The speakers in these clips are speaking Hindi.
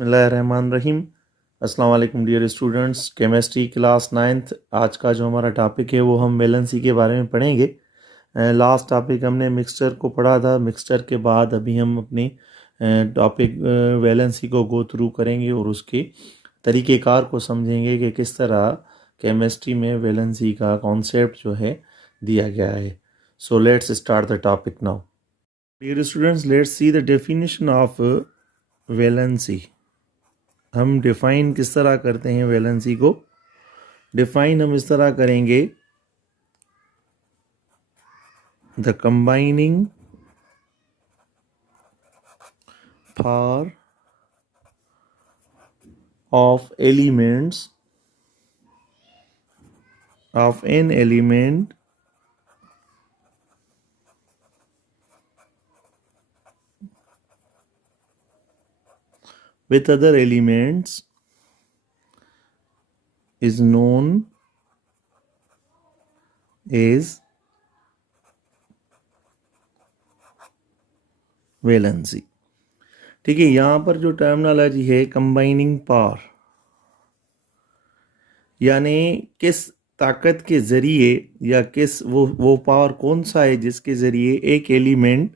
बिस्मिल्लाहिर्रहमानिर्रहीम। अस्सलाम वालेकुम dear students, chemistry class 9th। आज का जो हमारा टॉपिक है वो हम वैलेंसी के बारे में पढ़ेंगे। लास्ट टॉपिक हमने मिक्सचर को पढ़ा था। मिक्सचर के बाद अभी हम अपनी टॉपिक वैलेंसी को गो थ्रू करेंगे और उसके तरीक़ेकार को समझेंगे कि किस तरह केमिस्ट्री में वैलेंसी का कॉन्सेप्ट जो है दिया गया है। So let's start the topic now. Dear students, let's see the definition of valency. हम डिफ़ाइन किस तरह करते हैं वैलेंसी को? डिफ़ाइन हम इस तरह करेंगे, the combining power of elements of an element with other elements is known as valency. ठीक है, यहाँ पर जो टर्मिनोलॉजी है कंबाइनिंग पावर, यानी किस ताकत के ज़रिए या किस वो पावर कौन सा है जिसके ज़रिए एक एलिमेंट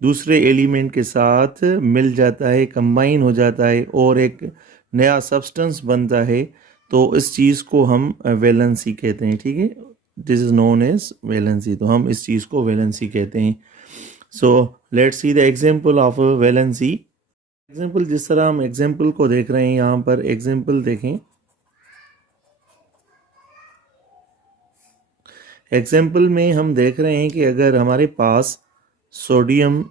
दूसरे एलिमेंट के साथ मिल जाता है, कंबाइन हो जाता है और एक नया सब्सटेंस बनता है, तो इस चीज़ को हम वैलेंसी कहते हैं। ठीक है, this is known as valency. तो हम इस चीज़ को वैलेंसी कहते हैं। So let's see the example of valency. Example, जिस तरह हम एग्जांपल को देख रहे हैं, यहाँ पर एग्जांपल देखें। एग्जाम्पल में हम देख रहे हैं कि अगर हमारे पास सोडियम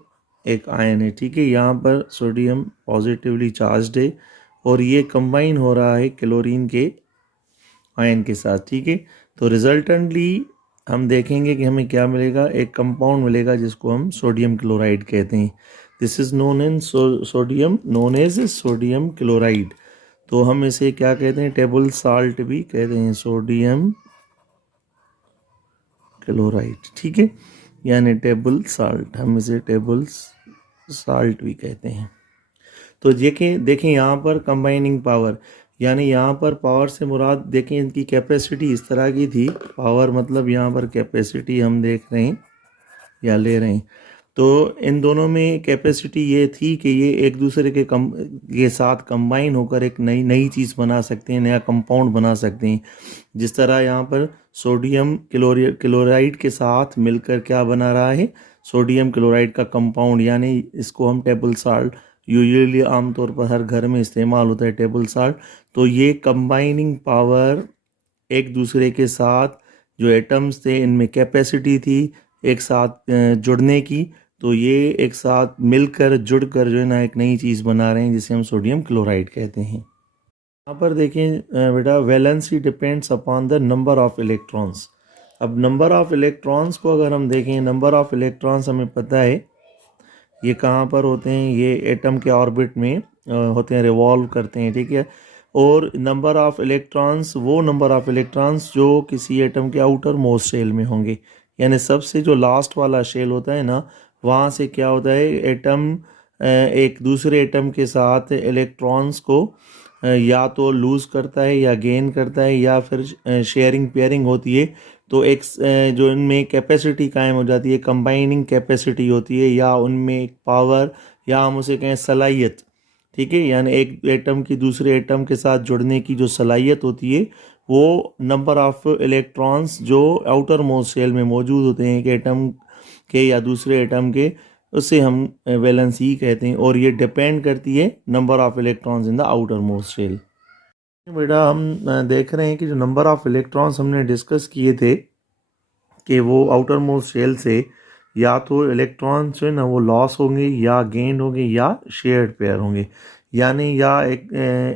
एक आयन है, ठीक है, यहाँ पर सोडियम पॉजिटिवली चार्ज्ड है और ये कंबाइन हो रहा है क्लोरीन के आयन के साथ। ठीक है, तो रिजल्टेंटली हम देखेंगे कि हमें क्या मिलेगा, एक कंपाउंड मिलेगा जिसको हम सोडियम क्लोराइड कहते हैं। This is known in sodium, known as sodium chloride. तो हम इसे क्या कहते हैं, टेबल साल्ट भी कहते हैं, सोडियम क्लोराइड। ठीक है, यानी टेबल साल्ट, हम इसे टेबल साल्ट भी कहते हैं। तो देखें यहाँ पर कंबाइनिंग पावर, यानी यहाँ पर पावर से मुराद देखें इनकी कैपेसिटी इस तरह की थी। पावर मतलब यहाँ पर कैपेसिटी हम देख रहे हैं या ले रहे हैं, तो इन दोनों में कैपेसिटी ये थी कि ये एक दूसरे के साथ कंबाइन होकर एक नई चीज़ बना सकते हैं, नया कंपाउंड बना सकते हैं। जिस तरह यहाँ पर सोडियम क्लोराइड के साथ मिलकर क्या बना रहा है, सोडियम क्लोराइड का कंपाउंड, यानी इसको हम टेबल साल्ट, यूजुअली आमतौर पर हर घर में इस्तेमाल होता है टेबल साल्ट। तो ये कंबाइनिंग पावर एक दूसरे के साथ जो एटम्स थे इनमें कैपेसिटी थी एक साथ जुड़ने की, तो ये एक साथ मिलकर जुड़कर जो है ना एक नई चीज़ बना रहे हैं जिसे हम सोडियम क्लोराइड कहते हैं। यहाँ पर देखें बेटा, valency depends upon the number of electrons. अब नंबर ऑफ इलेक्ट्रॉन्स को अगर हम देखें, नंबर ऑफ इलेक्ट्रॉन्स हमें पता है ये कहाँ पर होते हैं, ये एटम के ऑर्बिट में होते हैं, रिवॉल्व करते हैं। ठीक है, और नंबर ऑफ इलेक्ट्रॉन्स, वो नंबर ऑफ इलेक्ट्रॉन्स जो किसी एटम के आउटर मोस्ट शेल में होंगे, यानी सबसे जो लास्ट वाला शेल होता है ना, वहाँ से क्या होता है, एटम एक दूसरे एटम के साथ इलेक्ट्रॉन्स को या तो लूज़ करता है या गेन करता है या फिर शेयरिंग पेयरिंग होती है। तो एक जो इनमें कैपेसिटी कायम हो जाती है, कंबाइनिंग कैपेसिटी होती है, या उनमें एक पावर, या हम उसे कहें सलाहियत। ठीक है, यानी एक एटम की दूसरे एटम के साथ जुड़ने की जो सलाहियत होती है, वो नंबर ऑफ इलेक्ट्रॉन्स जो आउटर मोस्ट शेल में मौजूद होते हैं एक एटम के या दूसरे एटम के, उससे हम वैलेंसी कहते हैं। और ये डिपेंड करती है number of electrons in the outer most shell. बेटा, हम देख रहे हैं कि जो नंबर ऑफ इलेक्ट्रॉन्स हमने डिस्कस किए थे कि वो आउटर मोस्ट शेल से या तो इलेक्ट्रॉन्स जो है ना वो लॉस होंगे या गेन होंगे या शेयर्ड पेयर होंगे, यानी या एक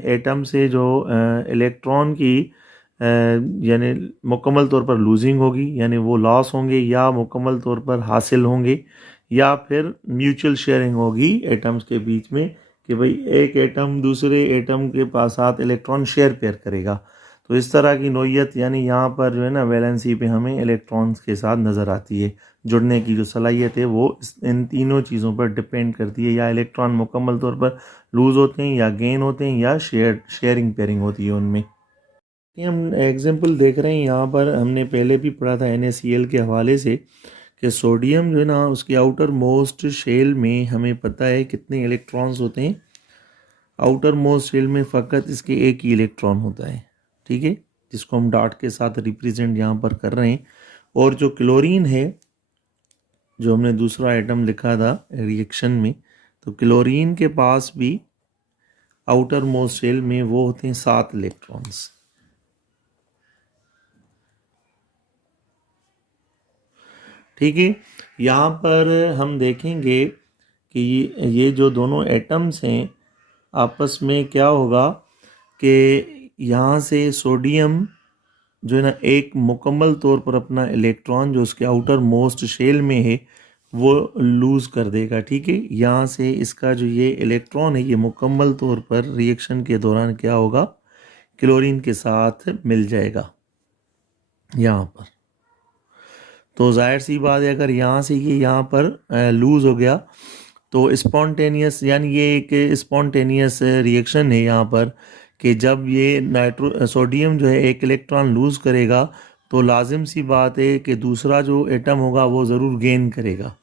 एटम से जो इलेक्ट्रॉन की यानी मुकम्मल तौर पर लूजिंग होगी, यानी वो लॉस होंगे, या मुकम्मल तौर पर हासिल होंगे, या फिर म्यूचुअल शेयरिंग होगी एटम्स के बीच में कि भाई एक एटम दूसरे एटम के पास साथ इलेक्ट्रॉन शेयर पेयर करेगा। तो इस तरह की नोयत यानी यहाँ पर जो है ना वैलेंसी पे हमें इलेक्ट्रॉन्स के साथ नज़र आती है। जुड़ने की जो सलाहियत है वो इन तीनों चीज़ों पर डिपेंड करती है, या इलेक्ट्रॉन मुकम्मल तौर पर लूज़ होते हैं, या गेन होते हैं, या शेयरिंग पेयरिंग होती है उनमें। ये हम एग्जांपल देख रहे हैं यहाँ पर, हमने पहले भी पढ़ा था NaCl के हवाले से कि सोडियम जो है ना उसके आउटर मोस्ट शेल में हमें पता है कितने इलेक्ट्रॉन्स होते हैं। आउटर मोस्ट शेल में फ़कत इसके एक ही इलेक्ट्रॉन होता है, ठीक है, जिसको हम डॉट के साथ रिप्रेजेंट यहाँ पर कर रहे हैं। और जो क्लोरीन है, जो हमने दूसरा आइटम लिखा था रिएक्शन में, तो क्लोरीन के पास भी आउटर मोस्ट शेल में वो होते हैं 7 इलेक्ट्रॉन्स। ठीक है, यहाँ पर हम देखेंगे कि ये जो दोनों एटम्स हैं आपस में क्या होगा कि यहाँ से सोडियम जो है ना एक मुकम्मल तौर पर अपना इलेक्ट्रॉन जो उसके आउटर मोस्ट शेल में है वो लूज़ कर देगा। ठीक है, यहाँ से इसका जो ये इलेक्ट्रॉन है ये मुकम्मल तौर पर रिएक्शन के दौरान क्या होगा, क्लोरीन के साथ मिल जाएगा यहाँ पर। तो जाहिर सी बात है अगर यहाँ से ये यहाँ पर लूज़ हो गया तो स्पॉन्टेनियस, यानी ये एक स्पॉन्टेनियस रिएक्शन है यहाँ पर कि जब ये सोडियम जो है एक इलेक्ट्रॉन लूज़ करेगा तो लाजिम सी बात है कि दूसरा जो एटम होगा वो ज़रूर गेन करेगा।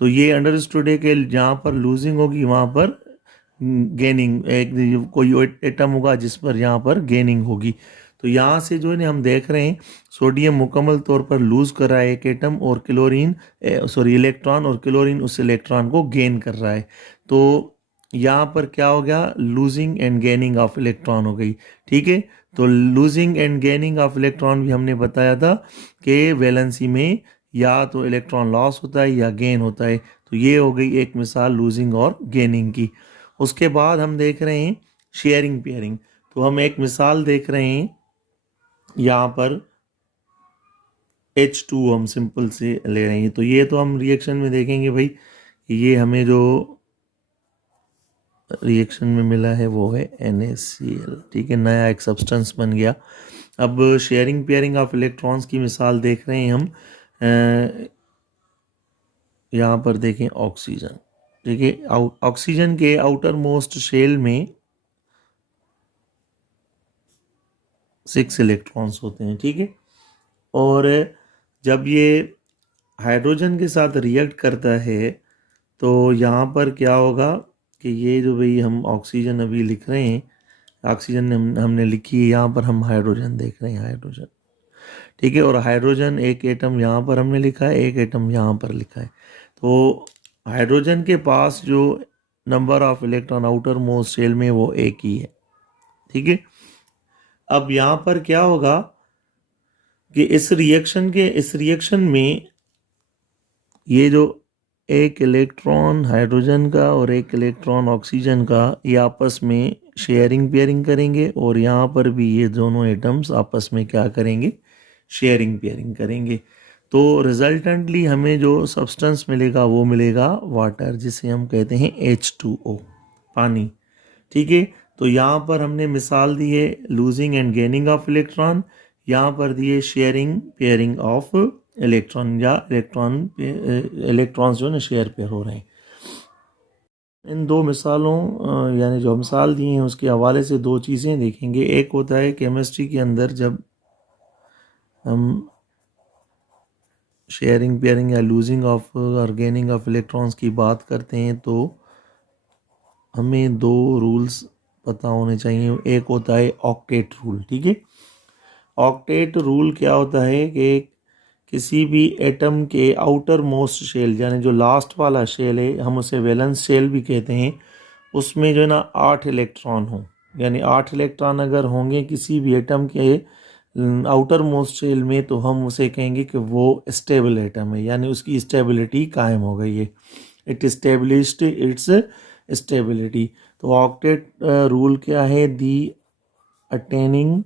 तो ये अंडरस्टूड है कि जहाँ पर लूजिंग होगी वहाँ पर गेनिंग, एक कोई एटम होगा जिस पर यहाँ पर गेनिंग होगी। तो यहाँ से जो है ना हम देख रहे हैं सोडियम मुकम्मल तौर पर लूज़ कर रहा है एक एटम, और क्लोरीन इलेक्ट्रॉन, और क्लोरीन उस इलेक्ट्रॉन को गेन कर रहा है। तो यहाँ पर क्या हो गया, losing and gaining of electron हो गई। ठीक है, तो losing and gaining of electron भी हमने बताया था कि वैलेंसी में या तो इलेक्ट्रॉन लॉस होता है या गेन होता है। तो ये हो गई एक मिसाल लूजिंग और गेनिंग की। उसके बाद हम देख रहे हैं शेयरिंग पेयरिंग। तो हम एक मिसाल देख रहे हैं यहाँ पर H2 हम सिंपल से ले रहे हैं। तो ये तो हम रिएक्शन में देखेंगे भाई, ये हमें जो रिएक्शन में मिला है वो है NaCl। ठीक है, नया एक सब्सटेंस बन गया। अब शेयरिंग पेयरिंग ऑफ इलेक्ट्रॉन्स की मिसाल देख रहे हैं हम। यहाँ पर देखें ऑक्सीजन। ठीक है, ऑक्सीजन के आउटर मोस्ट शेल में 6 इलेक्ट्रॉन्स होते हैं। ठीक है, और जब ये हाइड्रोजन के साथ रिएक्ट करता है तो यहाँ पर क्या होगा कि ये जो भाई हम ऑक्सीजन अभी लिख रहे हैं, ऑक्सीजन हमने लिखी है, यहाँ पर हम हाइड्रोजन देख रहे हैं, हाइड्रोजन। ठीक है, और हाइड्रोजन एक एटम यहाँ पर हमने लिखा है, एक एटम यहाँ पर लिखा है। तो हाइड्रोजन के पास जो number of electron outer most shell में वो एक ही है। ठीक है, अब यहाँ पर क्या होगा कि इस रिएक्शन में ये जो एक इलेक्ट्रॉन हाइड्रोजन का और एक इलेक्ट्रॉन ऑक्सीजन का ये आपस में शेयरिंग पेयरिंग करेंगे, और यहाँ पर भी ये दोनों एटम्स आपस में क्या करेंगे, शेयरिंग पेयरिंग करेंगे। तो रिजल्टेंटली हमें जो सब्सटेंस मिलेगा वो मिलेगा वाटर, जिसे हम कहते हैं H2O, पानी। ठीक है, तो यहाँ पर हमने मिसाल दी है losing and gaining of electron, यहाँ पर दिए शेयरिंग पेयरिंग ऑफ इलेक्ट्रॉन, या इलेक्ट्रॉन्स जो है ना शेयर पेयर हो रहे हैं। इन दो मिसालों यानी जो मिसाल दिए हैं उसके हवाले से दो चीज़ें देखेंगे। एक होता है केमिस्ट्री के अंदर जब हम शेयरिंग पेयरिंग या लूजिंग ऑफ और गेनिंग ऑफ इलेक्ट्रॉन्स की बात करते हैं तो हमें दो रूल्स पता होने चाहिए। एक होता है ऑक्टेट रूल। ठीक है, ऑक्टेट रूल क्या होता है कि किसी भी एटम के आउटर मोस्ट शेल, यानी जो लास्ट वाला शेल है, हम उसे वैलेंस शेल भी कहते हैं, उसमें जो है ना 8 इलेक्ट्रॉन हो, यानी 8 इलेक्ट्रॉन अगर होंगे किसी भी एटम के आउटर मोस्ट शेल में तो हम उसे कहेंगे कि वो स्टेबल एटम है, यानी उसकी स्टेबिलिटी कायम हो गई है, इट स्टेब्लिश्ड इट्स स्टेबिलिटी। तो ऑक्टेट रूल क्या है, the attaining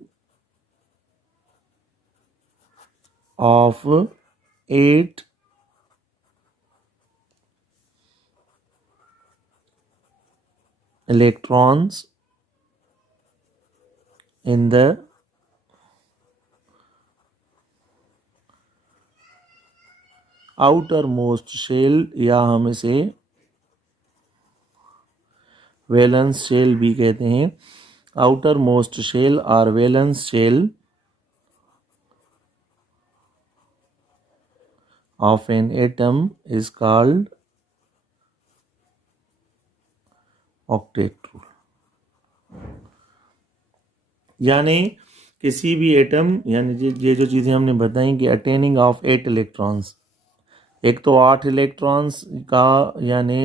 of 8 electrons in the outer most shell या हम इसे वैलेंस शेल भी कहते हैं। आउटर मोस्ट शेल और valence shell of an atom is called octet rule। यानी किसी भी एटम, यानी ये जो चीज़ें हमने बताई कि अटेनिंग ऑफ 8 इलेक्ट्रॉन्स, एक तो 8 इलेक्ट्रॉन्स का यानी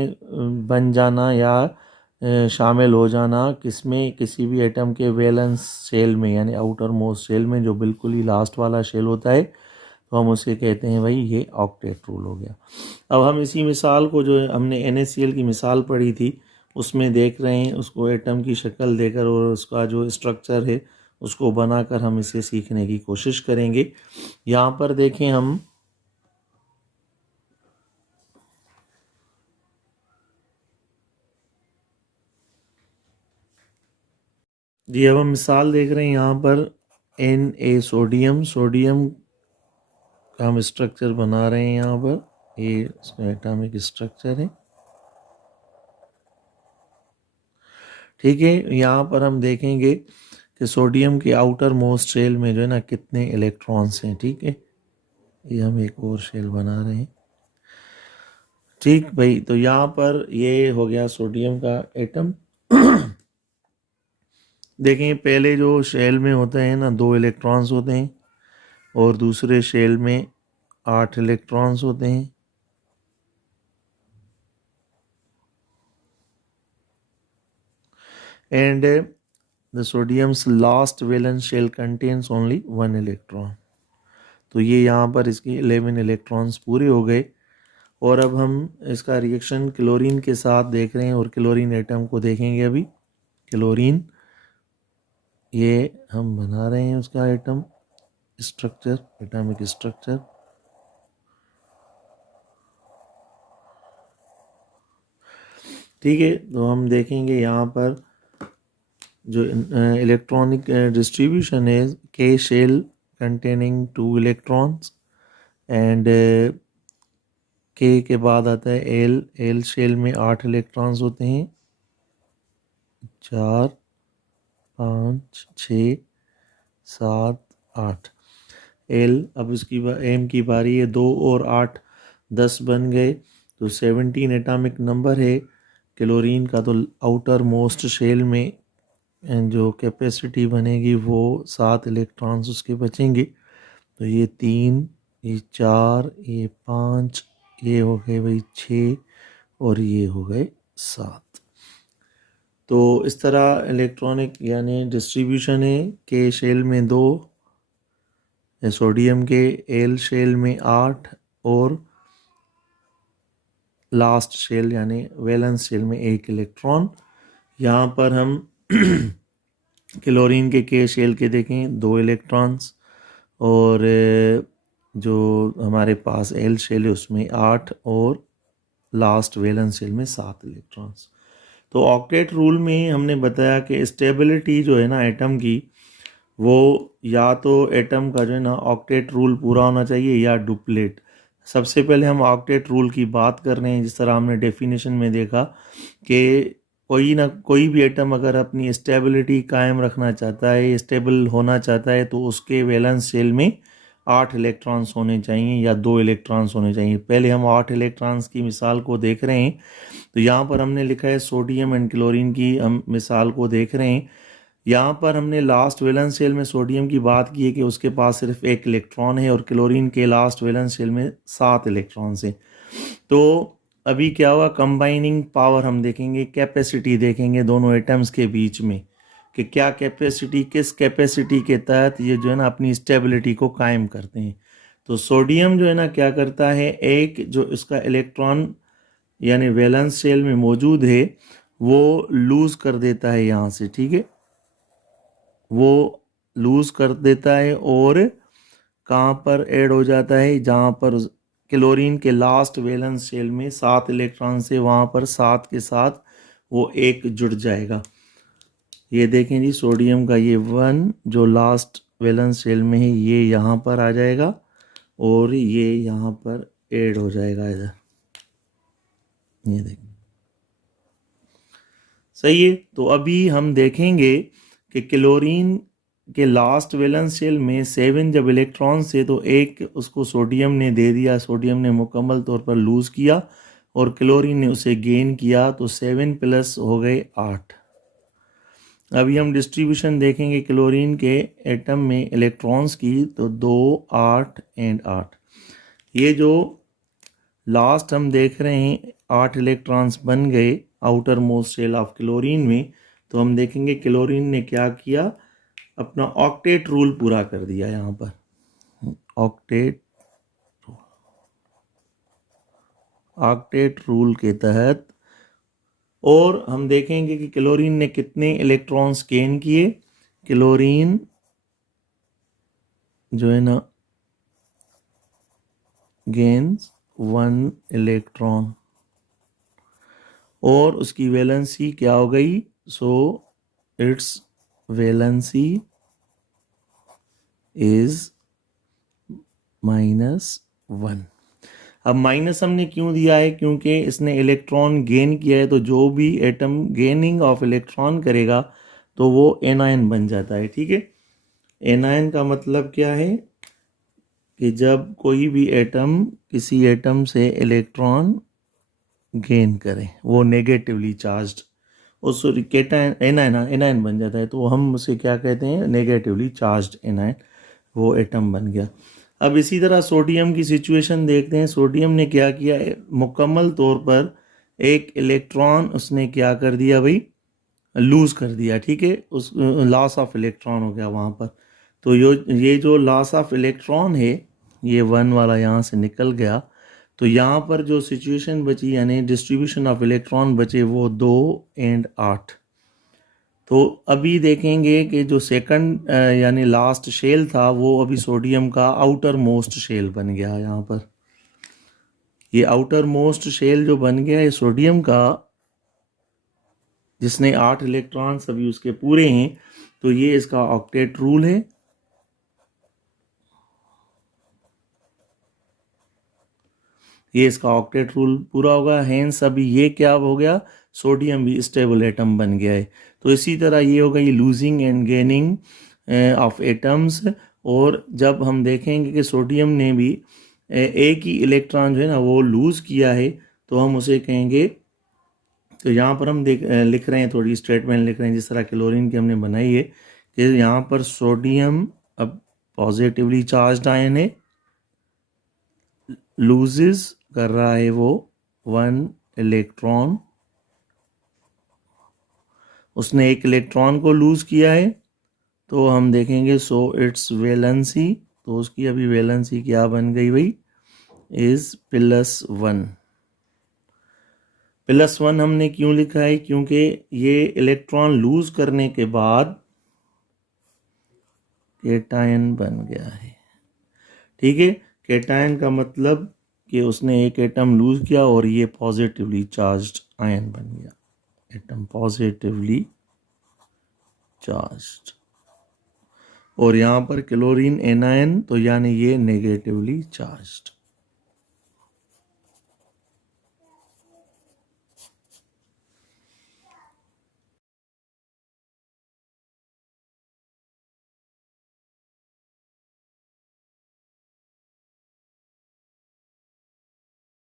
बन जाना या शामिल हो जाना किसमें, किसी भी एटम के वैलेंस शेल में यानी आउटर मोस्ट शेल में, जो बिल्कुल ही लास्ट वाला शेल होता है, तो हम उसे कहते हैं भाई ये ऑक्टेट रूल हो गया। अब हम इसी मिसाल को, जो हमने NaCl की मिसाल पढ़ी थी, उसमें देख रहे हैं, उसको एटम की शक्ल देकर और उसका जो स्ट्रक्चर है उसको बनाकर हम इसे सीखने की कोशिश करेंगे। यहाँ पर देखें हम जी, अब हम मिसाल देख रहे हैं यहाँ पर Na सोडियम, सोडियम का हम स्ट्रक्चर बना रहे हैं। यहाँ पर ये इसका एटॉमिक स्ट्रक्चर है, ठीक है। यहाँ पर हम देखेंगे कि सोडियम के आउटर मोस्ट शेल में जो है ना कितने इलेक्ट्रॉन्स हैं, ठीक है। ये हम एक और शेल बना रहे हैं, ठीक भाई। तो यहाँ पर ये हो गया सोडियम का एटम। देखें पहले जो शेल में होते हैं ना 2 इलेक्ट्रॉन्स होते हैं और दूसरे शेल में 8 इलेक्ट्रॉन्स होते हैं। And the sodium's last valence shell contains only 1 electron. तो ये यहाँ पर इसके 11 इलेक्ट्रॉन्स पूरे हो गए। और अब हम इसका रिएक्शन क्लोरीन के साथ देख रहे हैं और क्लोरीन एटम को देखेंगे। अभी क्लोरीन ये हम बना रहे हैं उसका एटम स्ट्रक्चर, एटॉमिक स्ट्रक्चर, ठीक है। तो हम देखेंगे यहाँ पर जो इलेक्ट्रॉनिक डिस्ट्रीब्यूशन है, के शेल कंटेनिंग 2 इलेक्ट्रॉन्स एंड के बाद आता है एल शेल में 8 इलेक्ट्रॉन्स होते हैं, 4 5 6 7 8 एल। अब इसकी एम की बारी है, 2 और 8 10 बन गए, तो 17 एटॉमिक नंबर है क्लोरीन का। तो आउटर मोस्ट शेल में जो कैपेसिटी बनेगी वो 7 इलेक्ट्रॉन्स उसके बचेंगे। तो ये 3, ये 4, ये 5, ये हो गए भाई 6 और ये हो गए 7। तो इस तरह इलेक्ट्रॉनिक यानी डिस्ट्रीब्यूशन है। के शेल में 2, सोडियम के एल शेल में 8 और लास्ट शेल यानी वैलेंस शेल में 1 इलेक्ट्रॉन। यहाँ पर हम क्लोरीन के शेल के देखें 2 इलेक्ट्रॉन्स और जो हमारे पास एल शेल है उसमें 8 और लास्ट वैलेंस शेल में 7 इलेक्ट्रॉन्स। तो ऑक्टेट रूल में हमने बताया कि स्टेबिलिटी जो है ना एटम की, वो या तो एटम का जो है ना ऑक्टेट रूल पूरा होना चाहिए या डुप्लेट। सबसे पहले हम ऑक्टेट रूल की बात कर रहे हैं। जिस तरह हमने डेफिनेशन में देखा कि कोई भी एटम अगर अपनी स्टेबिलिटी कायम रखना चाहता है, स्टेबल होना चाहता है, तो उसके वैलेंस शेल में 8 इलेक्ट्रॉन्स होने चाहिए या 2 इलेक्ट्रॉन्स होने चाहिए। पहले हम 8 इलेक्ट्रॉन्स की मिसाल को देख रहे हैं। तो यहाँ पर हमने लिखा है सोडियम एंड क्लोरीन की हम मिसाल को देख रहे हैं। यहाँ पर हमने लास्ट वैलेंस शेल में सोडियम की बात की है कि उसके पास सिर्फ 1 इलेक्ट्रॉन है और क्लोरीन के लास्ट वैलेंस शेल में 7 इलेक्ट्रॉन्स हैं। तो अभी क्या हुआ, कंबाइनिंग पावर हम देखेंगे, कैपेसिटी देखेंगे दोनों एटम्स के बीच में कि क्या कैपेसिटी, किस कैपेसिटी के तहत ये जो है ना अपनी स्टेबिलिटी को कायम करते हैं। तो सोडियम जो है ना क्या करता है, एक जो इसका इलेक्ट्रॉन यानी वैलेंस शेल में मौजूद है वो लूज कर देता है यहाँ से, ठीक है, वो लूज कर देता है और कहाँ पर ऐड हो जाता है, जहाँ पर क्लोरीन के लास्ट वैलेंस शेल में 7 इलेक्ट्रॉन से वहाँ पर 7 के साथ वो 1 जुड़ जाएगा। ये देखें जी, सोडियम का ये 1 जो लास्ट वैलेंस शेल में है ये यहाँ पर आ जाएगा और ये यहाँ पर ऐड हो जाएगा इधर, ये देखिए सही है। तो अभी हम देखेंगे कि क्लोरीन के लास्ट वैलेंस शेल में 7 जब इलेक्ट्रॉन्स थे तो एक उसको सोडियम ने दे दिया, सोडियम ने मुकम्मल तौर पर लूज़ किया और क्लोरीन ने उसे गेन किया, तो 7 प्लस हो गए 8। अभी हम डिस्ट्रीब्यूशन देखेंगे क्लोरीन के एटम में इलेक्ट्रॉन्स की, तो 2, 8 एंड 8। ये जो लास्ट हम देख रहे हैं 8 इलेक्ट्रॉन्स बन गए outer most shell of chlorine में, तो हम देखेंगे क्लोरीन ने क्या किया, अपना ऑक्टेट रूल पूरा कर दिया यहाँ पर, ऑक्टेट रूल के तहत। और हम देखेंगे कि क्लोरीन ने कितने इलेक्ट्रॉन्स गेन किए। क्लोरीन जो है ना गेन्स 1 इलेक्ट्रॉन और उसकी वैलेंसी क्या हो गई, सो इट्स वैलेंसी इज -1। अब माइनस हमने क्यों दिया है, क्योंकि इसने इलेक्ट्रॉन गेन किया है, तो जो भी एटम गेनिंग ऑफ इलेक्ट्रॉन करेगा तो वो एनायन बन जाता है। ठीक है, एनायन का मतलब क्या है कि जब कोई भी एटम किसी एटम से इलेक्ट्रॉन गेन करे, वो नेगेटिवली चार्ज्ड, उस कैटायन एनायन बन जाता है, तो हम उसे क्या कहते हैं, नेगेटिवली चार्ज्ड एनायन, वो एटम बन गया। अब इसी तरह सोडियम की सिचुएशन देखते हैं। सोडियम ने क्या किया, मुकम्मल तौर पर एक इलेक्ट्रॉन उसने क्या कर दिया भाई, लूज कर दिया। ठीक है, उस लॉस ऑफ इलेक्ट्रॉन हो गया वहाँ पर। तो ये जो लॉस ऑफ इलेक्ट्रॉन है, ये 1 वाला यहाँ से निकल गया, तो यहाँ पर जो सिचुएशन बची यानी डिस्ट्रीब्यूशन ऑफ इलेक्ट्रॉन बचे वो 2 एंड 8। तो अभी देखेंगे कि जो सेकंड यानी लास्ट शेल था वो अभी सोडियम का आउटर मोस्ट शेल बन गया। यहाँ पर ये आउटर मोस्ट शेल जो बन गया है सोडियम का, जिसने 8 इलेक्ट्रॉन्स अभी उसके पूरे हैं, तो ये इसका ऑक्टेट रूल है। ये इसका ऑक्टेट रूल पूरा होगा, हेंस अभी ये क्या हो गया, सोडियम भी स्टेबल एटम बन गया है। तो इसी तरह ये हो गई losing and gaining of atoms. और जब हम देखेंगे कि सोडियम ने भी एक ही इलेक्ट्रॉन जो है ना वो लूज किया है, तो हम उसे कहेंगे, तो यहाँ पर हम लिख रहे हैं, थोड़ी स्टेटमेंट लिख रहे हैं जिस तरह क्लोरीन की हमने बनाई है, कि यहाँ पर सोडियम अब पॉजिटिवली चार्ज्ड आयन है, लूजेस कर रहा है वो 1 इलेक्ट्रॉन, उसने एक इलेक्ट्रॉन को लूज किया है, तो हम देखेंगे सो इट्स वैलेंसी, तो उसकी अभी वैलेंसी क्या बन गई भाई, इज +1। +1 हमने क्यों लिखा है, क्योंकि ये इलेक्ट्रॉन लूज करने के बाद कैटायन बन गया है। ठीक है, कैटायन का मतलब कि उसने एक एटम लूज किया और ये पॉजिटिवली चार्ज्ड आयन बन गया, एटम पॉजिटिवली चार्ज्ड। और यहाँ पर क्लोरीन एनायन, तो यानी ये नेगेटिवली चार्ज्ड।